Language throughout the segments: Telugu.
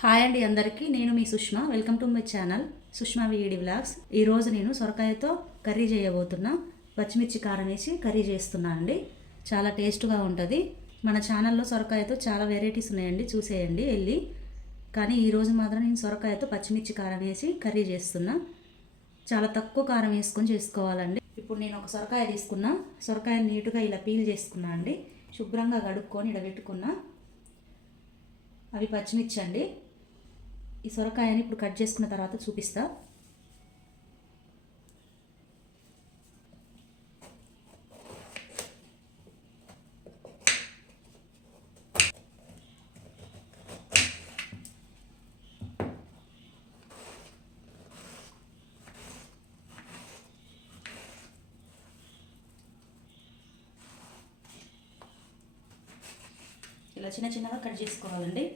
హాయ్ అండి అందరికీ, నేను మీ Sushma. Welcome to my channel Sushma వీడి వ్లాగ్స్. ఈరోజు నేను సొరకాయతో కర్రీ చేయబోతున్నా. పచ్చిమిర్చి కారం వేసి కర్రీ చేస్తున్నా అండి. చాలా టేస్ట్గా ఉంటుంది. మన ఛానల్లో సొరకాయతో చాలా వెరైటీస్ ఉన్నాయండి, చూసేయండి వెళ్ళి. కానీ ఈరోజు మాత్రం నేను సొరకాయతో పచ్చిమిర్చి కారం వేసి కర్రీ చేస్తున్నా. చాలా తక్కువ కారం వేసుకొని చేసుకోవాలండి. ఇప్పుడు నేను ఒక సొరకాయ తీసుకున్నా. సొరకాయని నీట్గా ఇలా పీల్ చేసుకున్నా అండి. శుభ్రంగా కడుక్కొని ఇలా పెట్టుకున్నా. అవి పచ్చిమిర్చి అండి. ఈ సొరకాయని ఇప్పుడు కట్ చేసుకున్న తర్వాత చూపిస్తా. ఇలా చిన్న చిన్నగా కట్ చేసుకోవాలండి.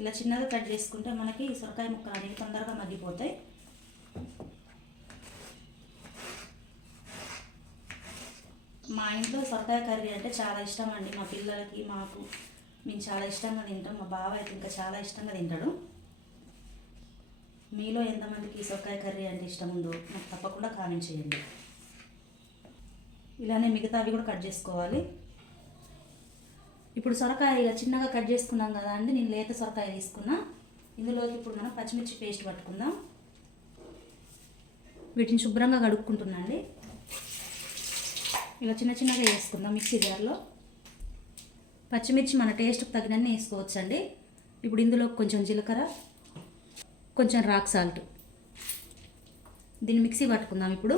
ఇలా చిన్నగా కట్ చేసుకుంటే మనకి సొరకాయ ముక్కలు అనేవి తొందరగా మగ్గిపోతాయి. మా ఇంట్లో సొరకాయ కర్రీ అంటే చాలా ఇష్టం అండి. మా పిల్లలకి మాకు మేము చాలా ఇష్టంగా తింటాం. మా బావ అయితే ఇంకా చాలా ఇష్టంగా తింటాడు. మీలో ఎంతమందికి సొరకాయ కర్రీ అంటే ఇష్టం ఉందో నాకు తప్పకుండా కామెంట్ చేయండి. ఇలానే మిగతావి కూడా కట్ చేసుకోవాలి. ఇప్పుడు సొరకాయ ఇలా చిన్నగా కట్ చేసుకున్నాం కదా అండి. నేను లేత సొరకాయ తీసుకున్నా. ఇందులోకి ఇప్పుడు మనం పచ్చిమిర్చి పేస్ట్ పట్టుకుందాం. వీటిని శుభ్రంగా కడుక్కుంటున్నా అండి. ఇలా చిన్న చిన్నగా వేసుకుందాం మిక్సీ జార్లో. పచ్చిమిర్చి మన టేస్ట్కి తగినన్ని వేసుకోవచ్చండి. ఇప్పుడు ఇందులో కొంచెం జీలకర్ర, కొంచెం రాక్ సాల్ట్, దీన్ని మిక్సీ పట్టుకుందాం. ఇప్పుడు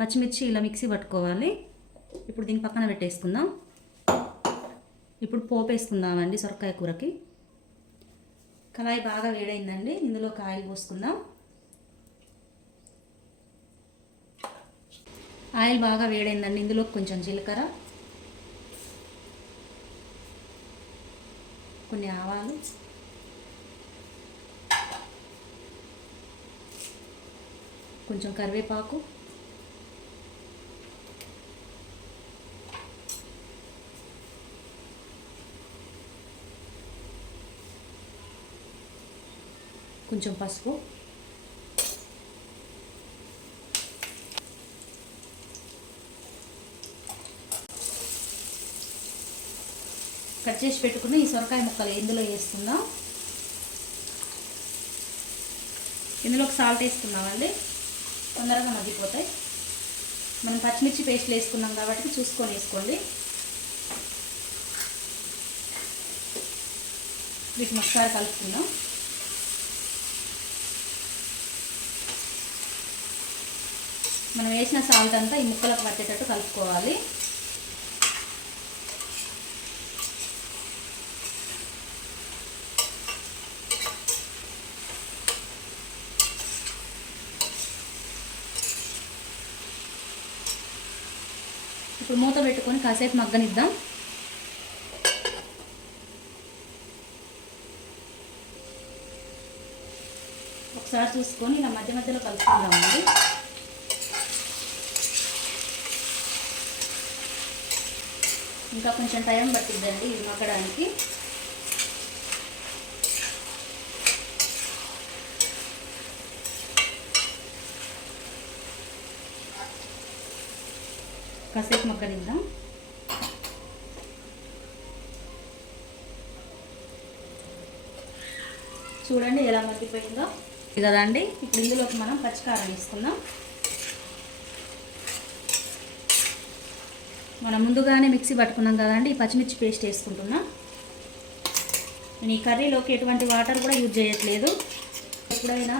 పచ్చిమిర్చి ఇలా మిక్సీ పట్టుకోవాలి. ఇప్పుడు దీన్ని పక్కన పెట్టేసుకుందాం. ఇప్పుడు పోపు వేసుకుందామండి సొరకాయ కూరకి. కళాయి బాగా వేడైందండి. ఇందులో ఆయిల్ పోసుకుందాం. ఆయిల్ బాగా వేడైందండి. ఇందులో కొంచెం జీలకర్ర, కొన్ని ఆవాలు, కొంచెం కరివేపాకు, కొంచెం పసుపు, కట్ చేసి పెట్టుకుని ఈ సొరకాయ ముక్కలు ఇందులో వేసుకుందాం. ఇందులో సాల్ట్ వేసుకున్నామండి, తొందరగా మగ్గిపోతాయి. మనం పచ్చిమిర్చి పేస్ట్లు వేసుకున్నాం కాబట్టి చూసుకొని వేసుకోండి. వీటిని ఒకసారి కలుపుకుందాం. మనం వేసిన సాల్ట్ అంతా ఈ ముక్కలకు పట్టేటట్టు కలుపుకోవాలి. ఇప్పుడు మూత పెట్టుకొని కాసేపు మగ్గనిద్దాం. ఒకసారి చూసుకొని ఇలా మధ్య మధ్యలో కలుపుకుందామండి. ఇంకా కొంచెం టైం పట్టిద్దండి ఇది మగ్గడానికి. కాసేపు మగ్గనిద్దాం. చూడండి ఎలా మగ్గిపోయిందో కదా అండి. ఇప్పుడు ఇందులోకి మనం పచ్చికారం వేసుకుందాం. మనం ముందుగానే మిక్సీ పట్టుకున్నాం కదండి. ఈ పచ్చిమిర్చి పేస్ట్ వేసుకుంటున్నా. నేను ఈ కర్రీలోకి ఎటువంటి వాటర్ కూడా యూజ్ చేయట్లేదు. ఎప్పుడైనా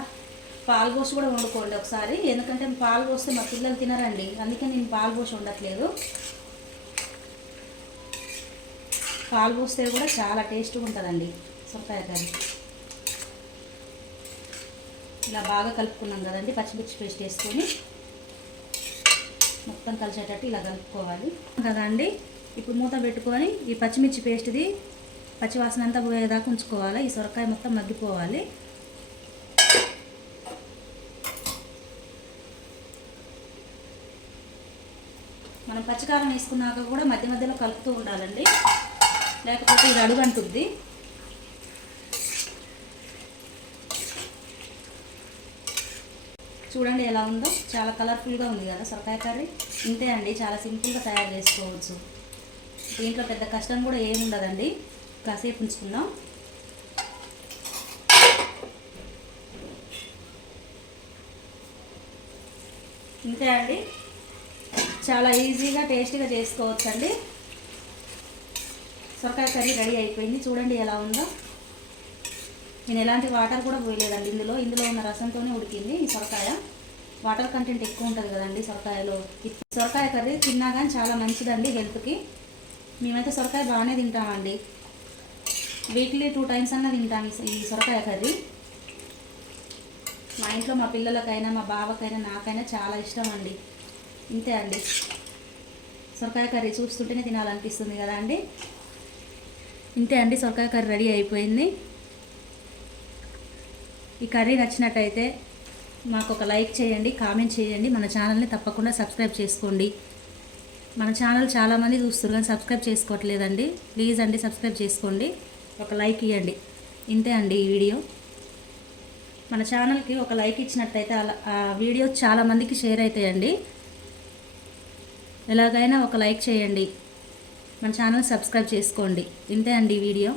పాలు పోసి కూడా వండుకోండి ఒకసారి, ఎందుకంటే పాలు పోస్తే మా పిల్లలు తినరండి. అందుకని నేను పాలు పోసి వండట్లేదు. పాలు పోస్తే కూడా చాలా టేస్ట్గా ఉంటుందండి సొరకాయ కర్రీ. ఇలా బాగా కలుపుకున్నాం కదండి. పచ్చిమిర్చి పేస్ట్ వేసుకొని మొత్తం కలిసేటట్టు ఇలా కలుపుకోవాలి కదండి. ఇప్పుడు మూత పెట్టుకొని ఈ పచ్చిమిర్చి పేస్ట్ది పచ్చివాసన అంతా పోయేదాకా ఉంచుకోవాలి. ఈ సొరకాయ మొత్తం మగ్గిపోవాలి. మనం పచ్చికారం వేసుకున్నాక కూడా మధ్య మధ్యలో కలుపుతూ ఉండాలండి, లేకపోతే ఇది అడుగంటుద్ది. చూడండి ఎలా ఉందో, చాలా కలర్ఫుల్గా ఉంది కదా సొరకాయ కర్రీ. ఇంతే అండి, చాలా సింపుల్గా తయారు చేసుకోవచ్చు. దీంట్లో పెద్ద కష్టం కూడా ఏమి ఉండదండి. కాసేపు ఉంచుకుందాం. ఇంతే అండి, చాలా ఈజీగా టేస్టీగా చేసుకోవచ్చు అండి. సొరకాయ కర్రీ రెడీ అయిపోయింది. చూడండి ఎలా ఉందో. నేను ఎలాంటి వాటర్ కూడా పోయలేదండి ఇందులో ఉన్న రసంతోనే ఉడికింది. ఈ సొరకాయ వాటర్ కంటెంట్ ఎక్కువ ఉంటుంది కదండి సొరకాయలో. సొరకాయ కర్రీ తిన్నా కానీ చాలా మంచిదండి హెల్త్కి. మేమైతే సొరకాయ బాగానే తింటామండి, వీక్లీ 2 times అన్నా తింటాం ఈ సొరకాయ కర్రీ. మా ఇంట్లో మా పిల్లలకైనా మా బావకైనా నాకైనా చాలా ఇష్టం అండి. ఇంతే అండి, సొరకాయ కర్రీ చూస్తుంటేనే తినాలనిపిస్తుంది కదా అండి. ఇంతే అండి, సొరకాయ కర్రీ రెడీ అయిపోయింది. ఈ కర్రీ నచ్చినట్టయితే మాకు ఒక లైక్ చేయండి, కామెంట్ చేయండి, మన ఛానల్ని తప్పకుండా సబ్స్క్రైబ్ చేసుకోండి. మన ఛానల్ చాలామంది చూస్తారు కానీ సబ్స్క్రైబ్ చేసుకోవట్లేదండి. ప్లీజ్ అండి సబ్స్క్రైబ్ చేసుకోండి, ఒక లైక్ ఇవ్వండి. ఇంతే అండి ఈ వీడియో. మన ఛానల్కి ఒక లైక్ ఇచ్చినట్టయితే ఆ వీడియో చాలామందికి షేర్ అవుతాయండి. ఎలాగైనా ఒక లైక్ చేయండి, మన ఛానల్ సబ్స్క్రైబ్ చేసుకోండి. ఇంతే అండి ఈ వీడియో.